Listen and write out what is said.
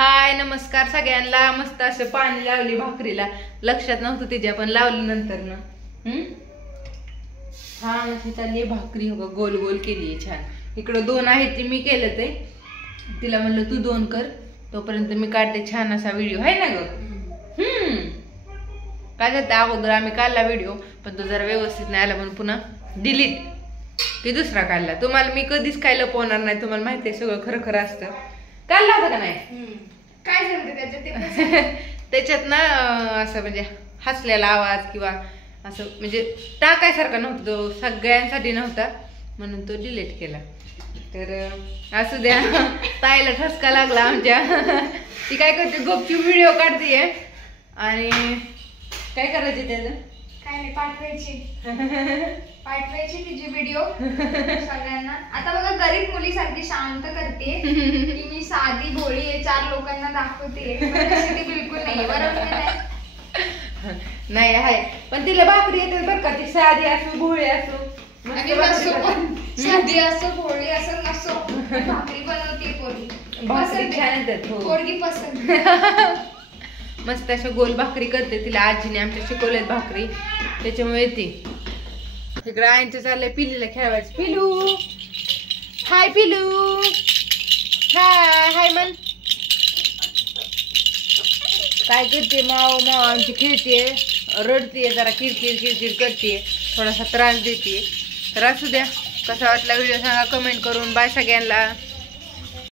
हाय नमस्कार सगळ्यांना. मस्त असं पाणी लावली भाकरीला, लक्षात नव्हतं तिच्या पण लावली नंतर ना. छान अशी चालली भाकरी, हो गोल गोल केली छान. इकडं 2 आहेत ती मी केलं ते, तिला म्हणलं तू 2 कर, तोपर्यंत मी काढते छान असा व्हिडिओ आहे ना ग. काय झालं अगोदर आम्ही काढला व्हिडिओ पण तो जरा व्यवस्थित नाही आला म्हणून पुन्हा डिलीट की दुसरा काढला. तुम्हाला मी कधीच काय लपवणार नाही, तुम्हाला माहिती आहे सगळं खरं खरं असतं. काढला होता का नाही? काय झालं त्याच्यात? त्याच्यात ना असं म्हणजे हसलेला आवाज किंवा असं म्हणजे टाकायसारखा नव्हता, तो सगळ्यांसाठी नव्हता म्हणून तो डिलीट केला. तर असू द्या. ताईला ठसका लागला आमच्या. ती काय करते गुपचूप व्हिडिओ काढतीये आणि काय करायचे त्याचं काय नाही, पाठवायची तिची व्हिडिओ सगळ्यांना. आता बघा गरीब मुलीसारखी शांत करते की मी साधी भोळी आहे, 4 लोकांना दाखवते, ती बिलकुल नाही. बरोबर नाही आहे, पण तिला भाकरी येते बरं का. ती साधी असो भोळी असो साधी असो भोळी असो नसो, भाकरी बनवते पोरगी. भाकरी छान येतात. पोरगी पसंत. मस्त अशा गोल भाकरी करते. तिला आजीने आमच्या शिकवल्यात भाकरी, त्याच्यामुळे येते. इकडे आईंचं चाललंय पिलीला खेळवायचं. पिलू हाय, पिलू हाय हाय मन. काय करते माव माव आमची, खेळते, रडते, जरा किरकिर किरकिर करते, थोडासा त्रास देते. तर असू द्या. कसा वाटला व्हिडिओ सांगा कमेंट करून. बाय सगळ्यांना.